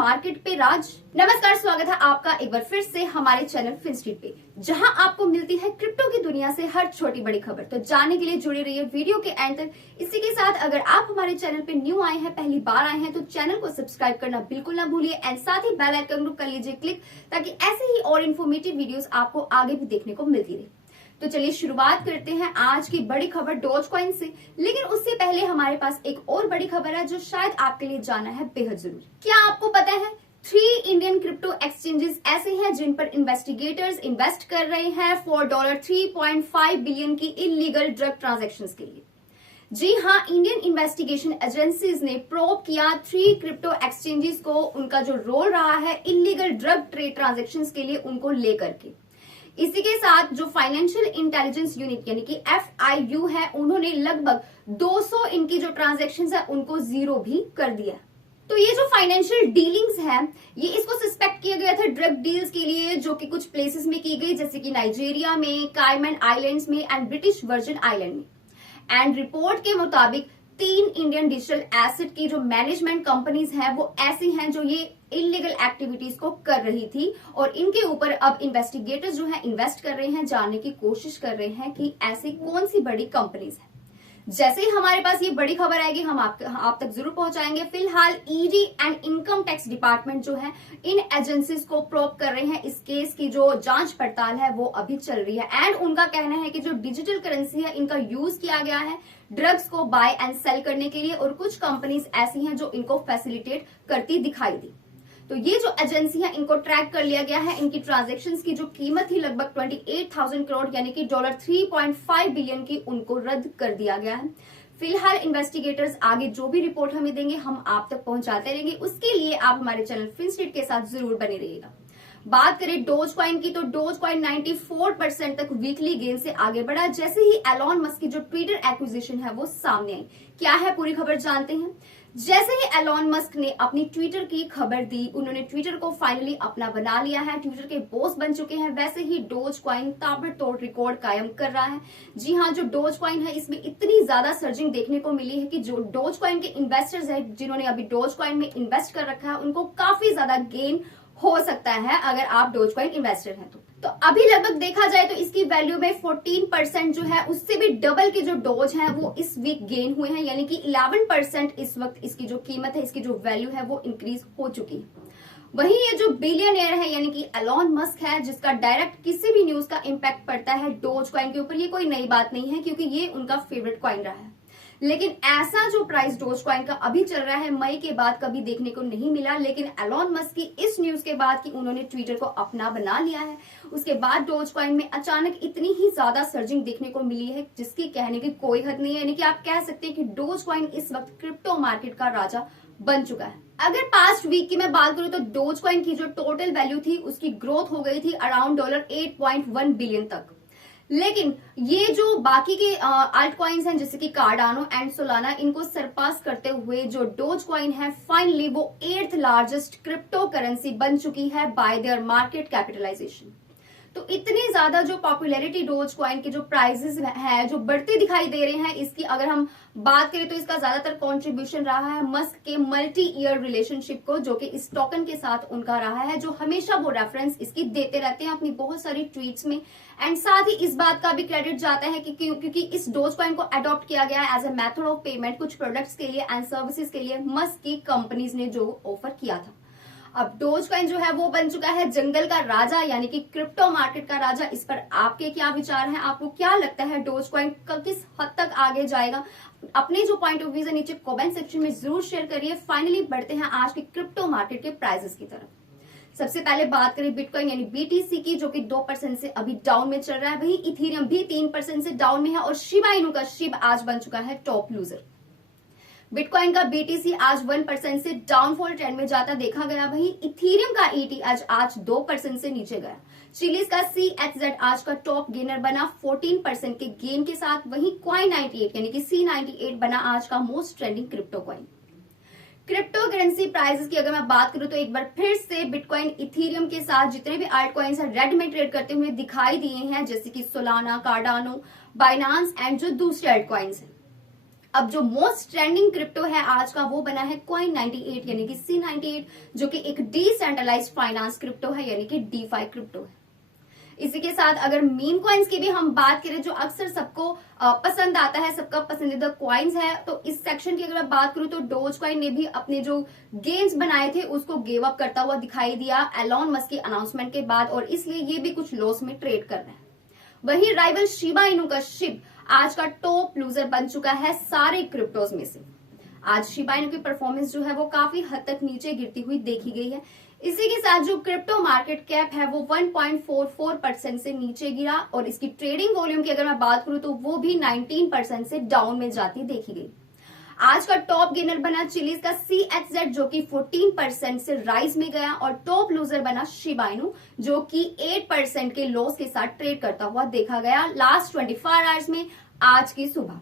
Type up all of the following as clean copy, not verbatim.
Market पे राज। नमस्कार, स्वागत है आपका एक बार फिर से हमारे चैनल फिनस्ट्रीट पे, जहां आपको मिलती है क्रिप्टो की दुनिया से हर छोटी बड़ी खबर। तो जानने के लिए जुड़े रहिए वीडियो के एंड तक। इसी के साथ अगर आप हमारे चैनल पे न्यू आए हैं, पहली बार आए हैं, तो चैनल को सब्सक्राइब करना बिल्कुल ना भूलिए एंड साथ ही बेल आइकन को कर लीजिए क्लिक, ताकि ऐसे ही और इन्फॉर्मेटिव वीडियोस आपको आगे भी देखने को मिलती रहे। तो चलिए शुरुआत करते हैं आज की बड़ी खबर डोज कॉइन से। लेकिन उससे पहले हमारे पास एक और बड़ी खबर है जो शायद आपके लिए जानना है बेहद जरूरी। क्या आपको पता है 3 इंडियन क्रिप्टो एक्सचेंजेस ऐसे हैं जिन पर इन्वेस्टिगेटर्स इन्वेस्ट कर रहे हैं फॉर $3.5 बिलियन की इलीगल ड्रग ट्रांजैक्शंस के लिए। जी हाँ, इंडियन इन्वेस्टिगेशन एजेंसीज ने प्रोब किया 3 क्रिप्टो एक्सचेंजेस को, उनका जो रोल रहा है इलीगल ड्रग ट्रेड ट्रांजैक्शंस के लिए उनको लेकर के। इसी के साथ जो फाइनेंशियल इंटेलिजेंस यूनिट यानी कि FIU है, उन्होंने लगभग 200 इनकी जो ट्रांजैक्शंस है उनको जीरो भी कर दिया। तो ये जो फाइनेंशियल डीलिंग्स है, ये इसको सस्पेक्ट किया गया था ड्रग डील्स के लिए, जो कि कुछ प्लेसेस में की गई, जैसे कि नाइजीरिया में, कायमन आइलैंड्स में एंड ब्रिटिश वर्जिन आइलैंड में। एंड रिपोर्ट के मुताबिक 3 इंडियन डिजिटल एसेट की जो मैनेजमेंट कंपनीज हैं वो ऐसी हैं जो ये इलीगल एक्टिविटीज को कर रही थी, और इनके ऊपर अब इन्वेस्टिगेटर्स जो है इन्वेस्ट कर रहे हैं, जानने की कोशिश कर रहे हैं कि ऐसी कौन सी बड़ी कंपनीज हैं। जैसे ही हमारे पास ये बड़ी खबर आएगी हम आप तक जरूर पहुंचाएंगे। फिलहाल ED and income tax department जो है इन एजेंसीज को प्रोब कर रहे हैं। इस केस की जो जांच पड़ताल है वो अभी चल रही है एंड उनका कहना है कि जो डिजिटल करेंसी है इनका यूज किया गया है ड्रग्स को बाय एंड सेल करने के लिए, और कुछ कंपनीज ऐसी हैं जो इनको फैसिलिटेट करती दिखाई दी। तो ये जो एजेंसी है इनको ट्रैक कर लिया गया है। इनकी ट्रांजैक्शंस की जो कीमत थी लगभग 28,000 करोड़ यानी कि $3.5 बिलियन की, उनको रद्द कर दिया गया है। फिलहाल इन्वेस्टिगेटर्स आगे जो भी रिपोर्ट हमें देंगे हम आप तक पहुंचाते रहेंगे। उसके लिए आप हमारे चैनल फिनस्ट्रीट के साथ जरूर बने रहिएगा। बात करें डोज कॉइन की, तो डोज कॉइन 94% तक वीकली गेन से आगे बढ़ा जैसे ही एलॉन मस्क की जो ट्विटर एक्विजिशन है वो सामने आई। क्या है पूरी खबर जानते हैं। जैसे ही एलॉन मस्क ने अपनी ट्विटर की खबर दी, उन्होंने ट्विटर को फाइनली अपना बना लिया है, ट्विटर के बॉस बन चुके हैं, वैसे ही डोज कॉइन ताबड़तोड़ रिकॉर्ड कायम कर रहा है। जी हाँ, जो डोज कॉइन है इसमें इतनी ज्यादा सर्जिंग देखने को मिली है कि जो डोज कॉइन के इन्वेस्टर्स हैं जिन्होंने अभी डोज कॉइन में इन्वेस्ट कर रखा है उनको काफी ज्यादा गेन हो सकता है अगर आप डोज कॉइन इन्वेस्टर हैं तो अभी लगभग देखा जाए तो इसकी वैल्यू में 14% जो है उससे भी डबल के जो डोज हैं वो इस वीक गेन हुए हैं, यानी कि 11% इस वक्त इसकी जो कीमत है, इसकी जो वैल्यू है वो इंक्रीज हो चुकी है। वहीं ये जो बिलियनियर है यानी कि एलॉन मस्क है, जिसका डायरेक्ट किसी भी न्यूज का इम्पैक्ट पड़ता है डोज कॉइन के ऊपर, ये कोई नई बात नहीं है क्योंकि ये उनका फेवरेट कॉइन रहा है। लेकिन ऐसा जो प्राइस डोज कॉइन का अभी चल रहा है मई के बाद कभी देखने को नहीं मिला। लेकिन एलॉन मस्क की इस न्यूज के बाद कि उन्होंने ट्विटर को अपना बना लिया है, उसके बाद डोज कॉइन में अचानक इतनी ही ज्यादा सर्जिंग देखने को मिली है जिसकी कहने की कोई हद नहीं है। यानी कि आप कह सकते हैं कि डोज कॉइन इस वक्त क्रिप्टो मार्केट का राजा बन चुका है। अगर पास्ट वीक की मैं बात करूं तो डोज कॉइन की जो टोटल वैल्यू थी उसकी ग्रोथ हो गई थी अराउंड $8.1 बिलियन तक। लेकिन ये जो बाकी के आल्ट कॉइन्स हैं जैसे कि कार्डानो एंड सोलाना, इनको सरपास करते हुए जो डोज कॉइन है फाइनली वो 8th लार्जेस्ट क्रिप्टो करेंसी बन चुकी है बाय देयर मार्केट कैपिटलाइजेशन। तो इतनी ज्यादा जो पॉपुलैरिटी डोज कॉइन के जो प्राइजेस है जो बढ़ते दिखाई दे रहे हैं, इसकी अगर हम बात करें तो इसका ज्यादातर कंट्रीब्यूशन रहा है मस्क के मल्टी ईयर रिलेशनशिप को, जो कि इस टोकन के साथ उनका रहा है, जो हमेशा वो रेफरेंस इसकी देते रहते हैं अपनी बहुत सारी ट्वीट्स में। एंड साथ ही इस बात का भी क्रेडिट जाता है कि क्योंकि इस डोज कॉइन को अडॉप्ट किया गया है as a method of payment कुछ प्रोडक्ट्स के लिए एंड सर्विसेज के लिए मस्क की कंपनीज ने जो ऑफर किया था। अब डोज कॉइन जो है वो बन चुका है जंगल का राजा यानी कि क्रिप्टो मार्केट का राजा। इस पर आपके क्या विचार हैं? आपको क्या लगता है डोज कॉइन किस हद तक आगे जाएगा? अपने जो पॉइंट ऑफ व्यू है नीचे कमेंट सेक्शन में जरूर शेयर करिए। फाइनली बढ़ते हैं आज के क्रिप्टो मार्केट के प्राइसेस की तरफ। सबसे पहले बात करें बिटकॉइन यानी BTC की, जो कि 2% से अभी डाउन में चल रहा है। वहीं इथेरियम भी 3% से डाउन में है और शिबा इनू का शिब आज बन चुका है टॉप लूजर। बिटकॉइन का BTC आज 1% से डाउनफॉल ट्रेंड में जाता देखा गया। वहीं इथेरियम का ET आज 2% से नीचे गया। चिलीज का CHZ आज का टॉप गेनर बना 14% के गेन के साथ। वहीं कॉइन 98 यानी कि C98 बना आज का most trending crypto coin. Crypto currency prices की अगर मैं बात करूं तो एक बार फिर से बिटकॉइन इथेरियम के साथ जितने भी आल्ट कॉइन्स हैं रेड में ट्रेड करते हुए दिखाई दिए हैं, जैसे कि सोलाना, कार्डानो, बाइनांस एंड जो दूसरे आल्ट कॉइन्स हैं। अब जो मोस्ट ट्रेंडिंग क्रिप्टो है आज का वो बना है कॉइन 98 यानी कि C98, जो कि एक डिसेंट्रलाइज्ड फाइनेंस क्रिप्टो है यानी कि डीफाई क्रिप्टो है। इसी के साथ अगर मीम कॉइन्स की भी हम बात करें जो अक्सर सबको पसंद आता है, सबका पसंदीदा कॉइन्स है, तो इस सेक्शन की अगर मैं बात करूं तो डोज कॉइन ने भी अपने जो गेन्स बनाए थे उसको गिव अप करता हुआ दिखाई दिया एलॉन मस्क के अनाउंसमेंट के बाद, और इसलिए ये भी कुछ लॉस में ट्रेड कर रहे हैं। वहीं राइवल शिबा इनू का शिब आज का टॉप लूजर बन चुका है सारे क्रिप्टोज में से। आज शिबा इनू की परफॉर्मेंस जो है वो काफी हद तक नीचे गिरती हुई देखी गई है। इसी के साथ जो क्रिप्टो मार्केट कैप है वो 1.44% से नीचे गिरा, और इसकी ट्रेडिंग वॉल्यूम की अगर मैं बात करूं तो वो भी 19% से डाउन में जाती देखी गई। आज का टॉप गेनर बना चिलीज का CHZ जो कि 14% से राइज में गया, और टॉप लूजर बना शिबा इनू जो कि 8% के लॉस के साथ ट्रेड करता हुआ देखा गया लास्ट 24 आवर्स में आज की सुबह।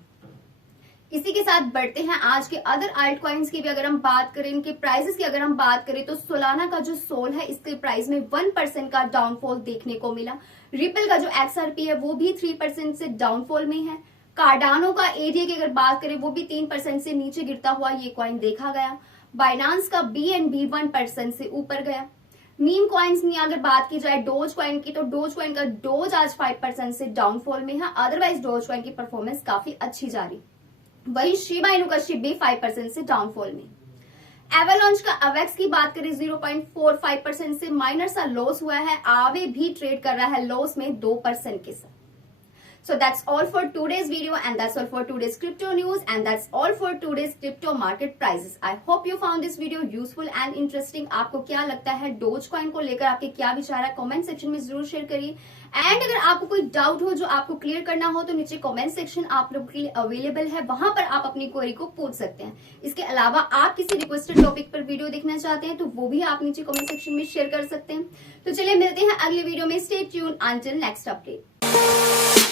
इसी के साथ बढ़ते हैं आज के अदर आल्ट कॉइन्स की भी अगर हम बात करें, इनके प्राइसेस की अगर हम बात करें तो सोलाना का जो सोल है इसके प्राइस में 1% का डाउनफॉल देखने को मिला। रिपल का जो XRP है वो भी 3% से डाउनफॉल में है। कार्डानो का एरिया की अगर बात करें वो भी 3% से नीचे गिरता हुआ ये कॉइन देखा गया। बाइनांस का BNB 1% से ऊपर गया। मीम कॉइन्स में अगर बात की जाए डोज कॉइन की, तो डोज कॉइन का डोज आज 5% से डाउनफॉल में है, अदरवाइज डोज कॉइन की परफॉर्मेंस काफी अच्छी जा रही। वही शिबा इनू का शिब भी 5% से डाउनफॉल में। एवलॉन्च का अवेक्स की बात करें 0.45% से माइनर सा लॉस हुआ है। आवे भी ट्रेड कर रहा है लॉस में 2% के साथ। So that's all for today's video, and that's all for today's crypto news, and that's all for today's crypto market prices. I hope you found this video useful and interesting. आपको क्या लगता है dose coin को लेकर, आपके क्या विचार है कमेंट सेक्शन में जरूर शेयर करिए। एंड अगर आपको कोई डाउट हो जो आपको क्लियर करना हो तो नीचे कमेंट सेक्शन आप लोगों के लिए अवेलेबल है, वहां पर आप अपनी क्वेरी को पूछ सकते हैं। इसके अलावा आप किसी रिक्वेस्टेड टॉपिक पर वीडियो देखना चाहते हैं तो वो भी आप नीचे कमेंट सेक्शन में शेयर कर सकते हैं। तो चलिए मिलते हैं अगले वीडियो में। Stay tune until next update.